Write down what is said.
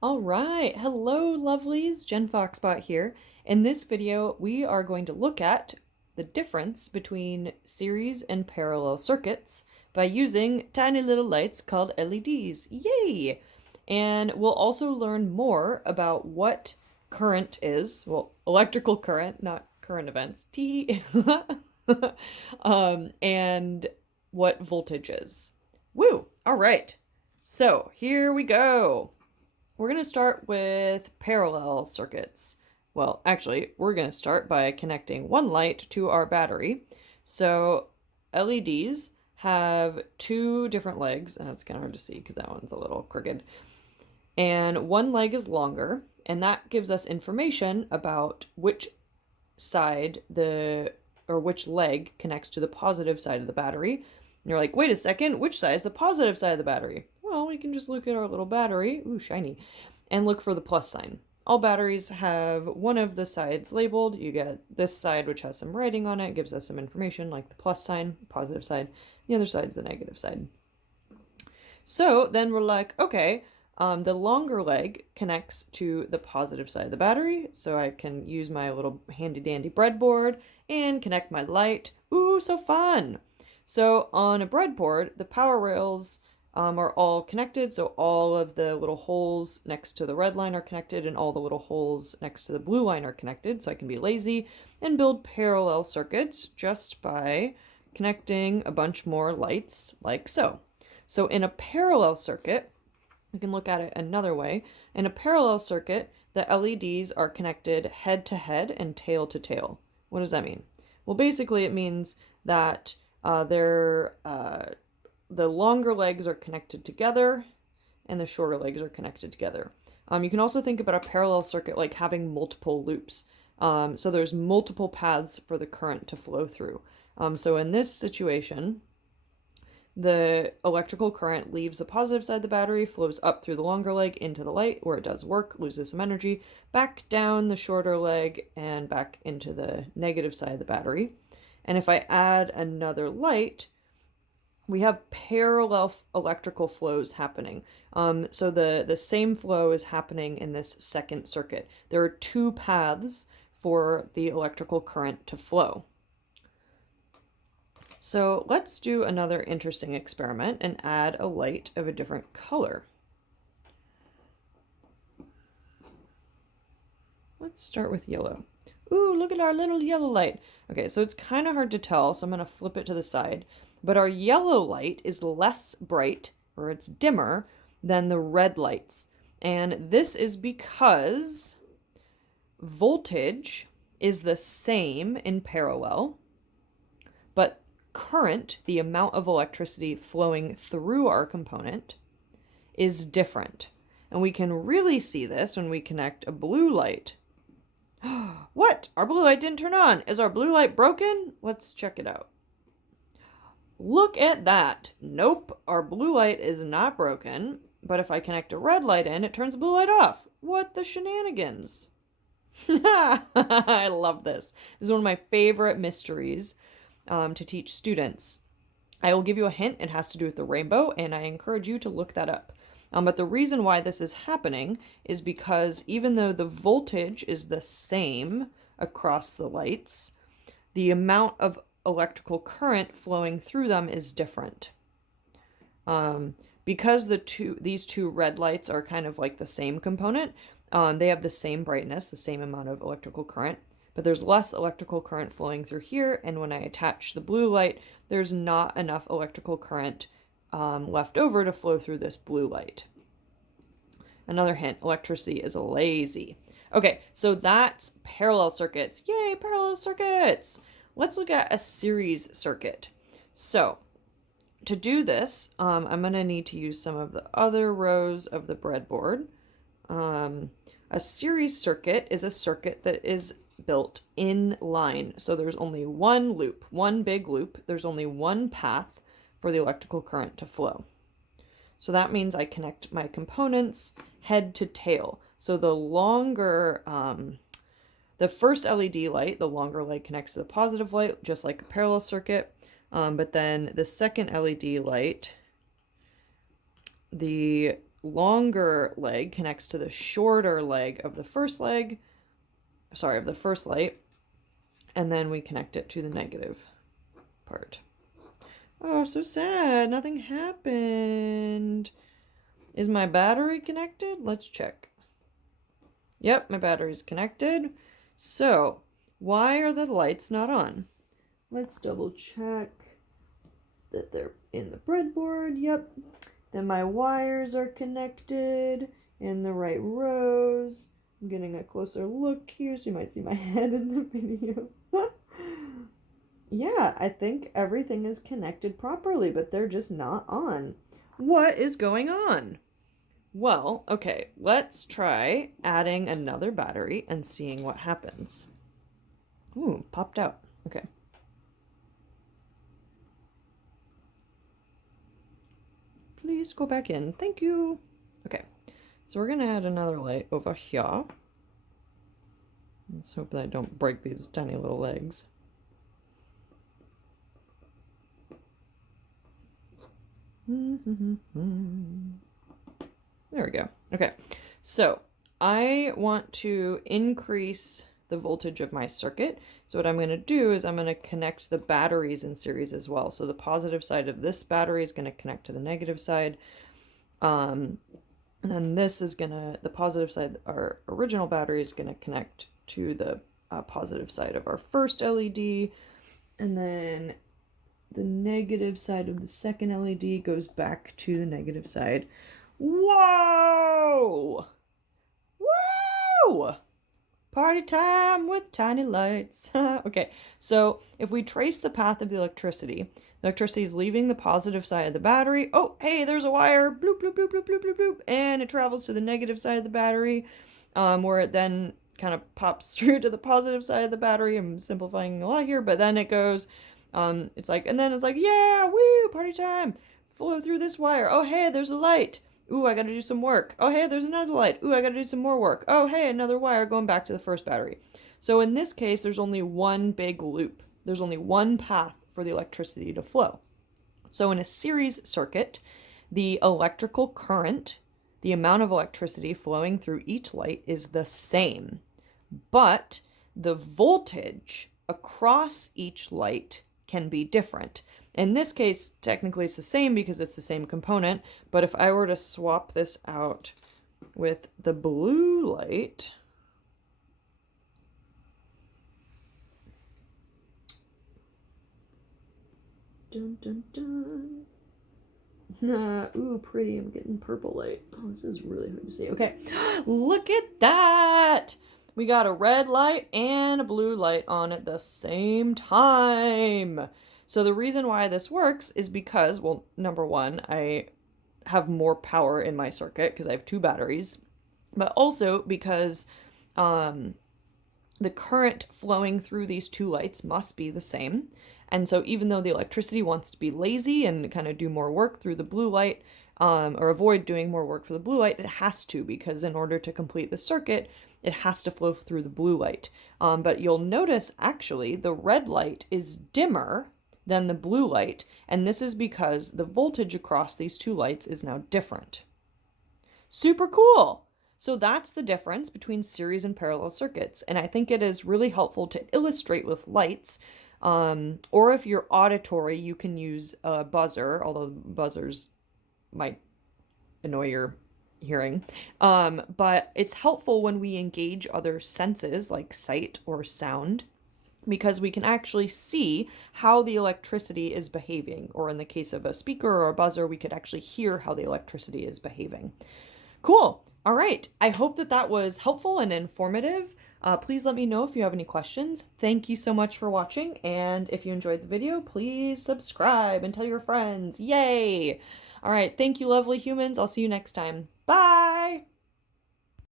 All right, hello lovelies, Jen Foxbot here. In this video, we are going to look at the difference between series and parallel circuits by using tiny little lights called LEDs. Yay! And we'll also learn more about what current is. Well, electrical current, not current events. Tee. And what voltage is. Woo! All right. So here we go. We're going to start with parallel circuits. Well, actually, we're going to start by connecting one light to our battery. So LEDs have two different legs, and it's kind of hard to see because that one's a little crooked. And one leg is longer, and that gives us information about which side which leg connects to the positive side of the battery. And you're like, wait a second, which side is the positive side of the battery? Well, we can just look at our little battery, ooh, shiny, and look for the plus sign. All batteries have one of the sides labeled. You get this side, which has some writing on it, gives us some information like the plus sign, positive side. The other side's the negative side. So then we're like, okay, the longer leg connects to the positive side of the battery, so I can use my little handy dandy breadboard and connect my light. Ooh, so fun! So on a breadboard, the power rails are all connected, so all of the little holes next to the red line are connected, and all the little holes next to the blue line are connected, so I can be lazy and build parallel circuits just by connecting a bunch more lights like so. So in a parallel circuit, we can look at it another way. In a parallel circuit, the LEDs are connected head to head and tail to tail. What does that mean? Well, basically it means that the longer legs are connected together and the shorter legs are connected together. You can also think about a parallel circuit like having multiple loops. So there's multiple paths for the current to flow through. So in this situation, the electrical current leaves the positive side of the battery, flows up through the longer leg into the light where it does work, loses some energy, back down the shorter leg, and back into the negative side of the battery. And if I add another light, we have parallel electrical flows happening. So the same flow is happening in this second circuit. There are two paths for the electrical current to flow. So let's do another interesting experiment and add a light of a different color. Let's start with yellow. Ooh, look at our little yellow light. Okay, so it's kind of hard to tell, so I'm going to flip it to the side. But our yellow light is less bright, or it's dimmer, than the red lights. And this is because voltage is the same in parallel, but current, the amount of electricity flowing through our component, is different. And we can really see this when we connect a blue light. What? Our blue light didn't turn on. Is our blue light broken? Let's check it out. Look at that. Nope, our blue light is not broken. But if I connect a red light in, it turns the blue light off. What the shenanigans? I love this. This is one of my favorite mysteries to teach students. I will give you a hint. It has to do with the rainbow, and I encourage you to look that up. But the reason why this is happening is because even though the voltage is the same across the lights, the amount of electrical current flowing through them is different. Because these two red lights are kind of like the same component, they have the same brightness, the same amount of electrical current, but there's less electrical current flowing through here, and when I attach the blue light, there's not enough electrical current left over to flow through this blue light. Another hint, electricity is lazy. Okay, so that's parallel circuits. Yay, parallel circuits! Let's look at a series circuit. So, to do this, I'm going to need to use some of the other rows of the breadboard. A series circuit is a circuit that is built in line. So there's only one loop, one big loop. There's only one path for the electrical current to flow. So that means I connect my components head to tail. So the longer, the first LED light, the longer leg connects to the positive light, just like a parallel circuit. But then the second LED light, the longer leg connects to the shorter leg of the first leg, sorry, of the first light, and then we connect it to the negative part. Oh, so sad. Nothing happened. Is my battery connected? Let's check. Yep, my battery's connected. So, why are the lights not on? Let's double check that they're in the breadboard. Yep. Then my wires are connected in the right rows. I'm getting a closer look here so you might see my head in the video. Yeah, I think everything is connected properly, but they're just not on. What is going on? Well, okay, let's try adding another battery and seeing what happens. Ooh, popped out. Okay. Please go back in. Thank you. Okay, so we're going to add another light over here. Let's hope that I don't break these tiny little legs. There we go. Okay, so I want to increase the voltage of my circuit. So what I'm going to do is I'm going to connect the batteries in series as well. So the positive side of this battery is going to connect to the negative side. And then this is going to, the positive side, our original battery is going to connect to the positive side of our first LED. And then the negative side of the second LED goes back to the negative side. Whoa! Whoa! Party time with tiny lights. Okay, so if we trace the path of the electricity is leaving the positive side of the battery. Oh, hey, there's a wire. Bloop, bloop, bloop, bloop, bloop, bloop, bloop. And it travels to the negative side of the battery, where it then kind of pops through to the positive side of the battery. I'm simplifying a lot here, but then it goes, it's like, and then it's like, yeah, woo, party time. Flow through this wire. Oh, hey, there's a light. Ooh, I gotta do some work. Oh, hey, there's another light. Ooh, I gotta do some more work. Oh, hey, another wire going back to the first battery. So in this case, there's only one big loop. There's only one path for the electricity to flow. So in a series circuit, the electrical current, the amount of electricity flowing through each light is the same, but the voltage across each light can be different. In this case, technically it's the same because it's the same component, but if I were to swap this out with the blue light, dun dun dun. Ooh, pretty, I'm getting purple light. Oh, this is really hard to see. Okay, look at that! We got a red light and a blue light on at the same time. So the reason why this works is because, well, number one, I have more power in my circuit because I have two batteries, but also because the current flowing through these two lights must be the same. And so even though the electricity wants to be lazy and kind of do more work through the blue light, or avoid doing more work for the blue light, it has to, because in order to complete the circuit, it has to flow through the blue light. But you'll notice, actually, the red light is dimmer than the blue light, and this is because the voltage across these two lights is now different. Super cool! So that's the difference between series and parallel circuits, and I think it is really helpful to illustrate with lights, or if you're auditory, you can use a buzzer, although buzzers might annoy your hearing, but it's helpful when we engage other senses like sight or sound, because we can actually see how the electricity is behaving, or in the case of a speaker or a buzzer, we could actually hear how the electricity is behaving. Cool. All right. I hope that that was helpful and informative. Please let me know if you have any questions. Thank you so much for watching, and if you enjoyed the video, please subscribe and tell your friends. Yay! All right. Thank you, lovely humans. I'll see you next time. Bye!